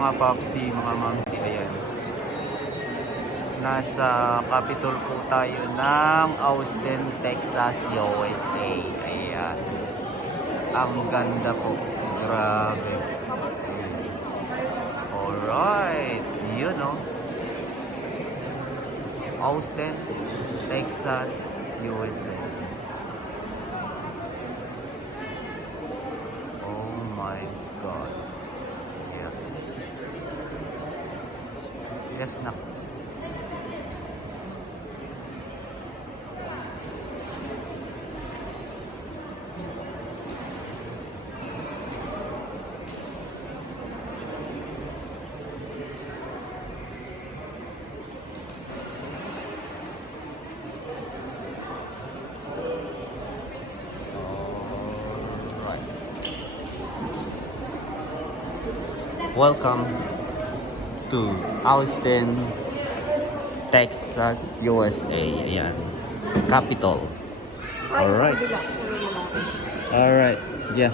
mga papsi, mga mamsi, ayan. Nasa Capitol po tayo ng Austin, Texas, USA. Ayan. Ang ganda po. Grabe. Alright. Yun, no? Austin, Texas, USA. Oh my God. Yes. Yes na. Welcome to Austin, Texas, USA. Ayan. Capital. Alright. Alright. Yeah.